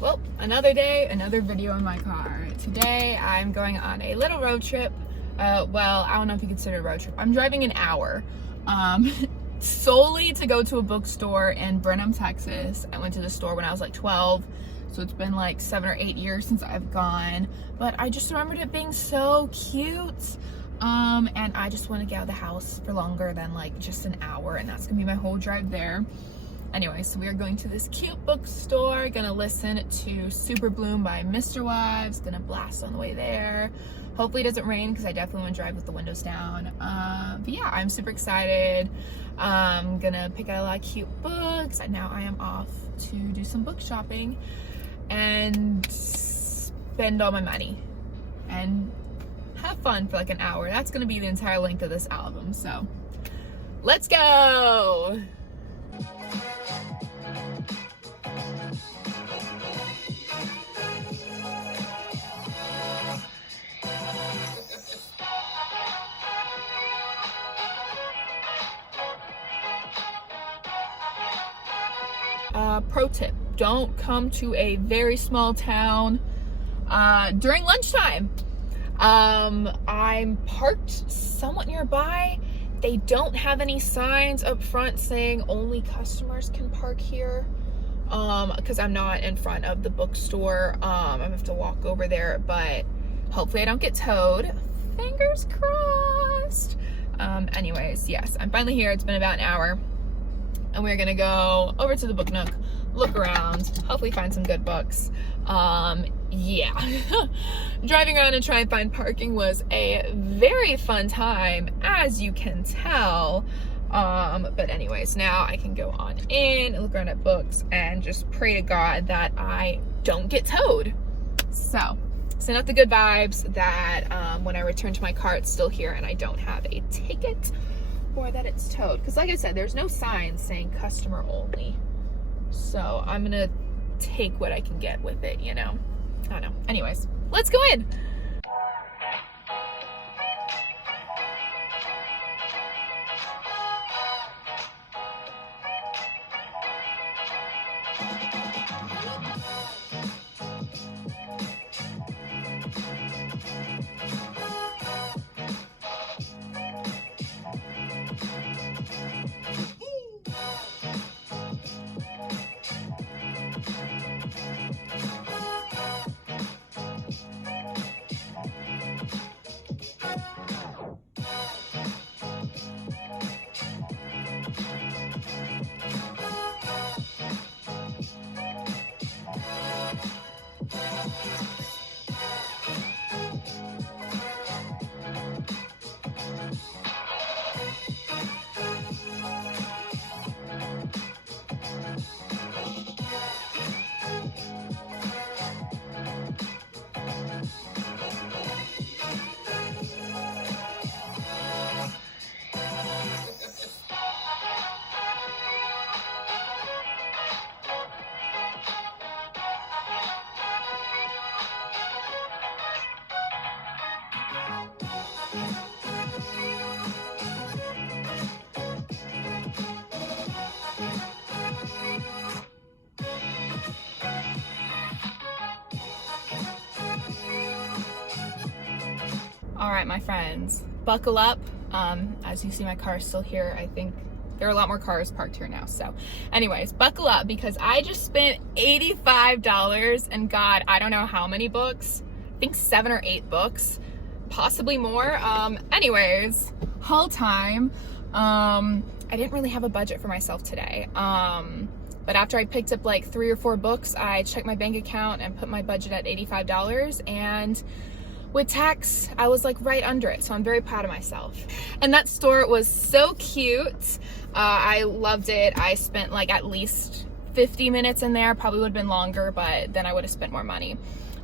Well, another day, another video in my car. Today I'm going on a little road trip. Well, I don't know if you consider it a road trip. I'm driving an hour solely to go to a bookstore in Brenham, Texas. I went to the store when I was like 12, so it's been like 7 or 8 years since I've gone, but I just remembered it being so cute. And I just want to get out of the house for longer than like just an hour, and that's gonna be my whole drive there. Anyway, so we are going to this cute bookstore, gonna listen to Super Bloom by Mr. Wives, gonna blast on the way there. Hopefully it doesn't rain because I definitely want to drive with the windows down. But yeah, I'm super excited. I'm gonna pick out a lot of cute books, and now I am off to do some book shopping and spend all my money and have fun for like an hour. That's gonna be the entire length of this album, so let's go! Pro tip, don't come to a very small town during lunchtime. I'm parked somewhat nearby. They don't have any signs up front saying only customers can park here, because I'm not in front of the bookstore. I have to walk over there, but hopefully I don't get towed. Fingers crossed. Anyways, yes, I'm finally here. It's been about an hour, and we're gonna go over to the Book Nook, look around, hopefully find some good books. Yeah. Driving around and trying to find parking was a very fun time, as you can tell. But anyways, now I can go on in and look around at books and just pray to God that I don't get towed. So, send out the good vibes that when I return to my car, it's still here and I don't have a ticket, or that it's towed. Because like I said, there's no sign saying customer only. So I'm gonna take what I can get with it, you know? I don't know. Anyways, let's go in. All right, my friends, buckle up. As you see, my car is still here. I think there are a lot more cars parked here now. So anyways, buckle up because I just spent $85 and got, I don't know how many books. I think 7 or 8 books, possibly more. Anyways, haul time. I didn't really have a budget for myself today. But after I picked up like 3 or 4 books, I checked my bank account and put my budget at $85, and with tax, I was like right under it, so I'm very proud of myself. And that store was so cute. I loved it. I spent like at least 50 minutes in there, probably would have been longer, but then I would have spent more money.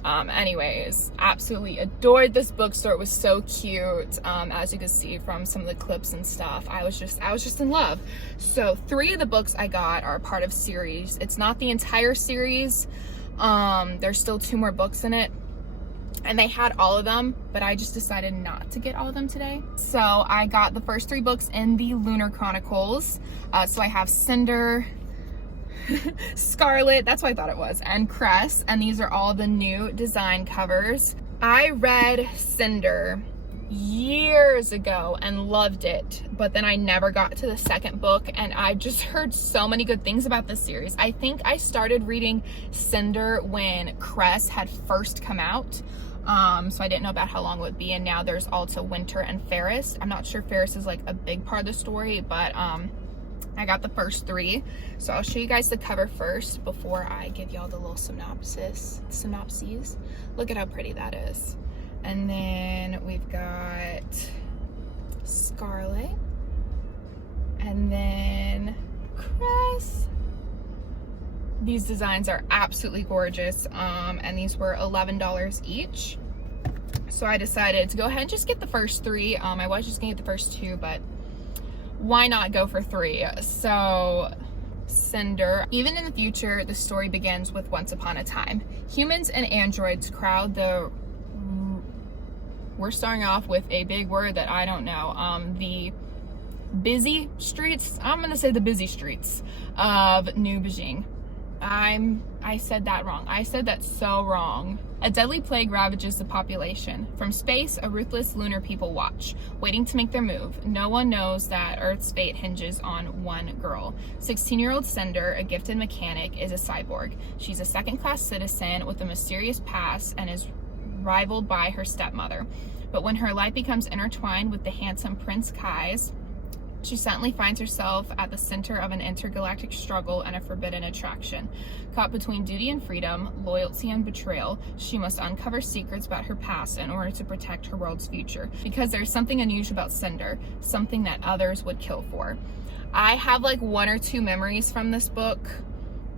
Anyways, absolutely adored this bookstore. It was so cute. As you can see from some of the clips and stuff, I was just in love. So 3 of the books I got are part of series. It's not the entire series. There's still 2 more books in it. and they had all of them, but I just decided not to get all of them today. So I got the first 3 books in the Lunar Chronicles. So I have Cinder, Scarlet, that's what I thought it was, and Cress, and these are all the new design covers. I read Cinder years ago and loved it, but then I never got to the second book, and I've just heard so many good things about this series. I think I started reading Cinder when Cress had first come out, so I didn't know about how long it would be, and now there's also Winter and Ferris. I'm not sure Ferris is like a big part of the story, but I got the first 3, so I'll show you guys the cover first before I give y'all the little synopses. Look at how pretty that is. And then we've got Scarlet, and then Cress. These designs are absolutely gorgeous, and these were $11 each. So I decided to go ahead and just get the first 3. I was just gonna get the first 2, but why not go for 3? So Cinder. Even in the future, the story begins with once upon a time. Humans and androids crowd the... We're starting off with a big word that I don't know. The busy streets. I'm gonna say the busy streets of New Beijing. I said that wrong. I said that so wrong. A deadly plague ravages the population. From space, a ruthless lunar people watch, waiting to make their move. No one knows that Earth's fate hinges on one girl. 16-year-old Cinder, a gifted mechanic, is a cyborg. She's a second-class citizen with a mysterious past and is rivaled by her stepmother. But when her life becomes intertwined with the handsome Prince Kai's, she suddenly finds herself at the center of an intergalactic struggle and a forbidden attraction. Caught between duty and freedom, loyalty and betrayal, she must uncover secrets about her past in order to protect her world's future. Because there's something unusual about Cinder, something that others would kill for. I have like 1 or 2 memories from this book.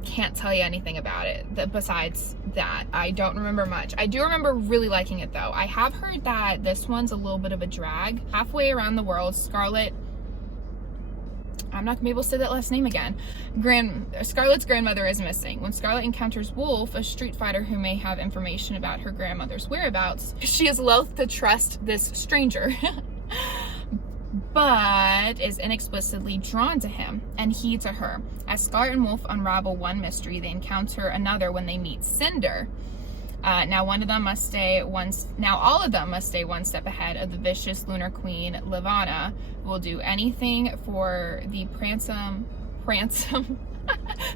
Can't tell you anything about it besides that. I don't remember much. I do remember really liking it though. I have heard that this one's a little bit of a drag. Halfway around the world, Scarlet, I'm not gonna be able to say that last name again. Scarlet's grandmother is missing. When Scarlet encounters Wolf, a street fighter who may have information about her grandmother's whereabouts, she is loath to trust this stranger. But is inexplicably drawn to him, and he to her. As Scarlet and Wolf unravel one mystery, they encounter another when they meet Cinder. Now all of them must stay one step ahead of the vicious lunar queen Levana, who will do anything for the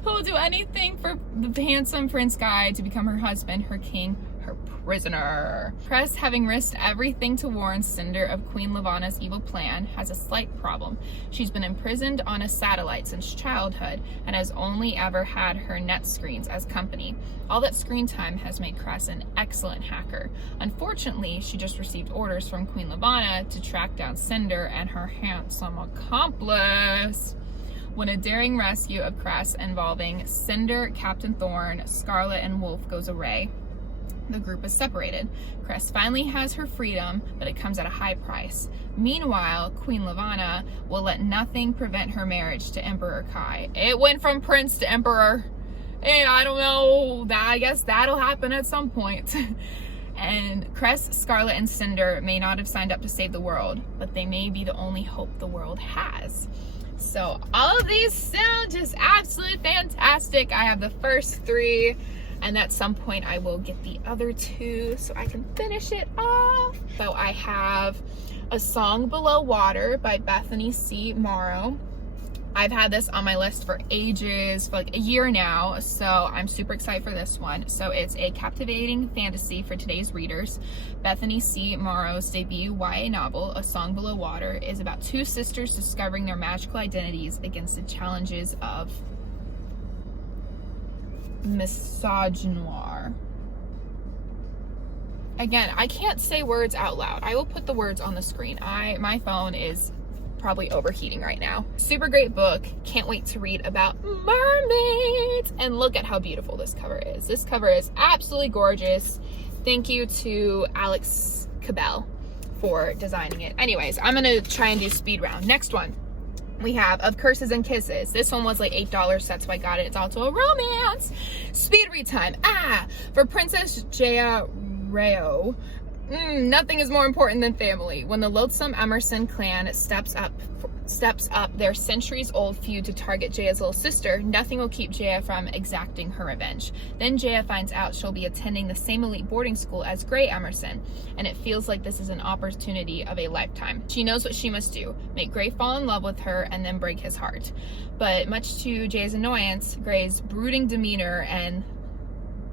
who will do anything for the handsome Prince Kai to become her husband, her king, her prisoner. Cress, having risked everything to warn Cinder of Queen Levana's evil plan, has a slight problem. She's been imprisoned on a satellite since childhood and has only ever had her net screens as company. All that screen time has made Cress an excellent hacker. Unfortunately, she just received orders from Queen Levana to track down Cinder and her handsome accomplice. When a daring rescue of Cress involving Cinder, Captain Thorn, Scarlet, and Wolf goes awry, the group is separated. Cress finally has her freedom, but it comes at a high price. Meanwhile, Queen Levana will let nothing prevent her marriage to Emperor Kai. It went from prince to emperor. And I don't know, I guess that'll happen at some point. And Cress, Scarlet, and Cinder may not have signed up to save the world, but they may be the only hope the world has. So all of these sound just absolutely fantastic. I have the first 3, and at some point I will get the other 2 so I can finish it off. So I have A Song Below Water by Bethany C. Morrow. I've had this on my list for ages, for like a year now, so I'm super excited for this one. So it's a captivating fantasy for today's readers. Bethany C. Morrow's debut YA novel, A Song Below Water, is about 2 sisters discovering their magical identities against the challenges of misogynoir. Again, I can't say words out loud. I will put the words on the screen. My phone is probably overheating right now. Super great book. Can't wait to read about mermaids. And look at how beautiful this cover is. This cover is absolutely gorgeous. Thank you to Alex Cabell for designing it. Anyways, I'm gonna try and do speed round. Next one we have Of Curses and Kisses. This one was like $8, that's why I got it. It's also a romance. Speed read time. For Princess Jaya Rao, Nothing is more important than family. When the loathsome Emerson clan steps up their centuries-old feud to target Jaya's little sister, nothing will keep Jaya from exacting her revenge. Then Jaya finds out she'll be attending the same elite boarding school as Gray Emerson, and it feels like this is an opportunity of a lifetime. She knows what she must do, make Gray fall in love with her and then break his heart. But much to Jaya's annoyance, Gray's brooding demeanor and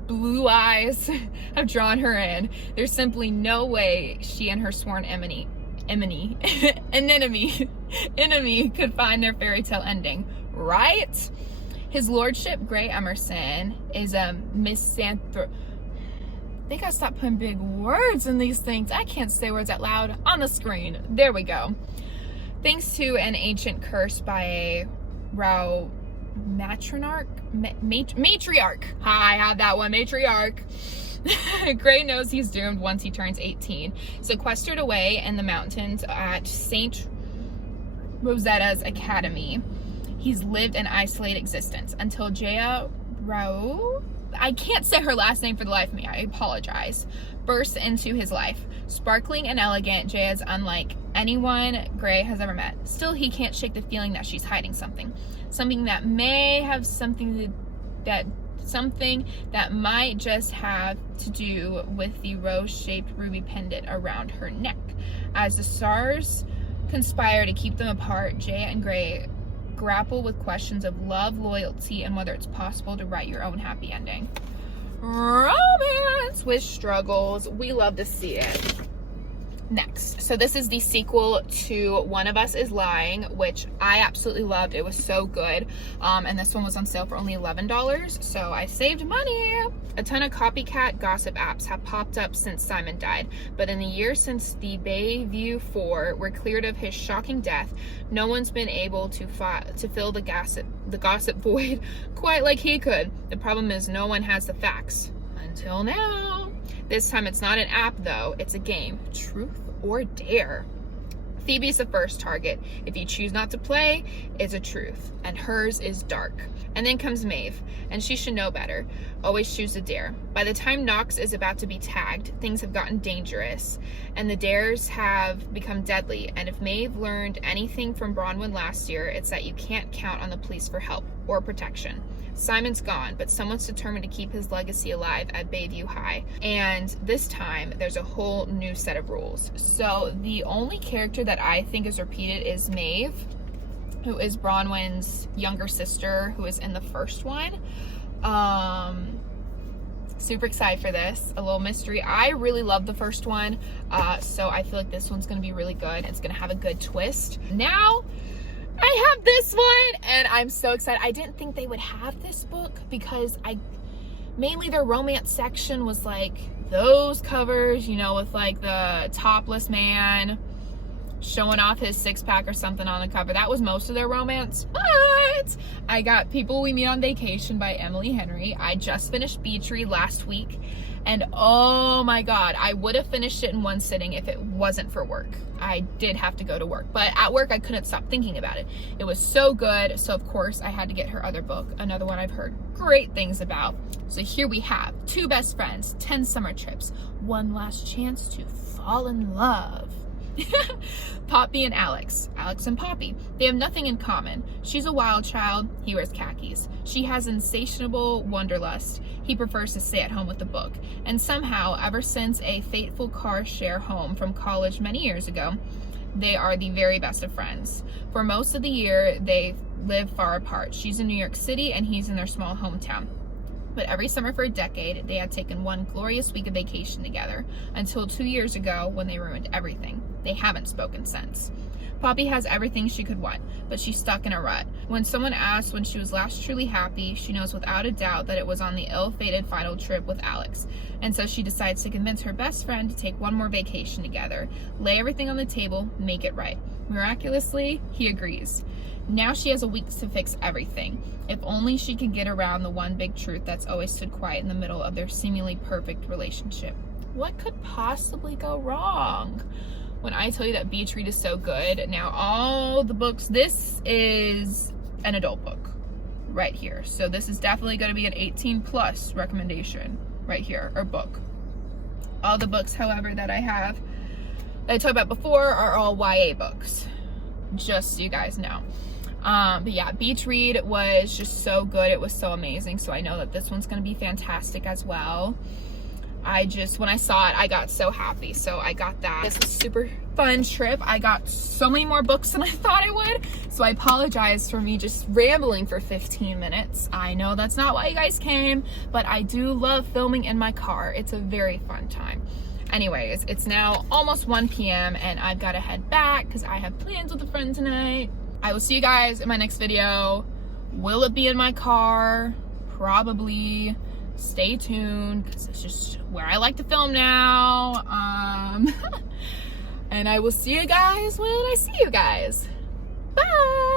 blue eyes have drawn her in. There's simply no way she and her sworn enemy could find their fairy tale ending, right? His lordship, Gray Emerson, is a misanthrope. They gotta stop putting big words in these things. I can't say words out loud on the screen. There we go. Thanks to an ancient curse by a matriarch. Hi, I had that one, matriarch. Gray knows he's doomed once he turns 18. Sequestered away in the mountains at Saint Rosetta's Academy, he's lived an isolated existence until Jaya Rao, I can't say her last name for the life of me, I apologize, bursts into his life. Sparkling and elegant, Jaya is unlike anyone Gray has ever met. Still, he can't shake the feeling that she's hiding something. Something that may have something that might just have to do with the rose-shaped ruby pendant around her neck. As the stars conspire to keep them apart, Jaya and Gray grapple with questions of love, loyalty, and whether it's possible to write your own happy ending. Romance with struggles. We love to see it. Next, so this is the sequel to One of Us is Lying, which I absolutely loved. It was so good, and this one was on sale for only $11, so I saved money. A ton of copycat gossip apps have popped up since Simon died, but in the years since the Bayview 4 were cleared of his shocking death, no one's been able to fill the gossip void quite like he could. The problem is no one has the facts. Until now. This time it's not an app though, it's a game. Truth or dare. Phoebe's the first target. If you choose not to play, it's a truth, and hers is dark. And then comes Maeve, and she should know better. Always choose a dare. By the time Knox is about to be tagged, things have gotten dangerous, and the dares have become deadly. And if Maeve learned anything from Bronwyn last year, it's that you can't count on the police for help or protection. Simon's gone, but someone's determined to keep his legacy alive at Bayview High. And this time, there's a whole new set of rules. So the only character that I think is repeated is Maeve, who is Bronwyn's younger sister, who is in the first one. Super excited for this. A little mystery. I really love the first one, so I feel like this one's going to be really good. It's going to have a good twist. Now, I have this one, and I'm so excited. I didn't think they would have this book because mainly their romance section was like those covers, you know, with like the topless man showing off his six-pack or something on the cover. That was most of their romance. But I got People We Meet on Vacation by Emily Henry. I just finished Beach Read last week, and oh my god, I would have finished it in one sitting if it wasn't for work. I did have to go to work, but at work I couldn't stop thinking about it. It was so good, so of course I had to get her other book, another one I've heard great things about. So here we have Two Best Friends, 10 Summer Trips, One Last Chance to Fall in Love. Poppy and Alex and Poppy. They have nothing in common. She's a wild child, he wears khakis. She has insatiable wanderlust. He prefers to stay at home with the book. And somehow, ever since a fateful car share home from college many years ago, they are the very best of friends. For most of the year, they live far apart. She's in New York City and he's in their small hometown. But every summer for a decade, they had taken one glorious week of vacation together, until 2 years ago when they ruined everything. They haven't spoken since. Poppy has everything she could want, but she's stuck in a rut. When someone asks when she was last truly happy, she knows without a doubt that it was on the ill-fated final trip with Alex. And so she decides to convince her best friend to take one more vacation together, lay everything on the table, make it right. Miraculously, he agrees. Now she has a week to fix everything. If only she could get around the one big truth that's always stood quiet in the middle of their seemingly perfect relationship. What could possibly go wrong? When I tell you that Beach Read is so good, now all the books, this is an adult book right here. So this is definitely going to be an 18 plus recommendation right here, or book. All the books, however, that I have that I talked about before are all YA books, just so you guys know. But yeah, Beach Read was just so good. It was so amazing. So I know that this one's going to be fantastic as well. When I saw it, I got so happy. So I got that. This was a super fun trip. I got so many more books than I thought I would. So I apologize for me just rambling for 15 minutes. I know that's not why you guys came, but I do love filming in my car. It's a very fun time. Anyways, it's now almost 1 p.m. and I've got to head back because I have plans with a friend tonight. I will see you guys in my next video. Will it be in my car? Probably. Stay tuned because it's just where I like to film now. And I will see you guys when I see you guys. Bye.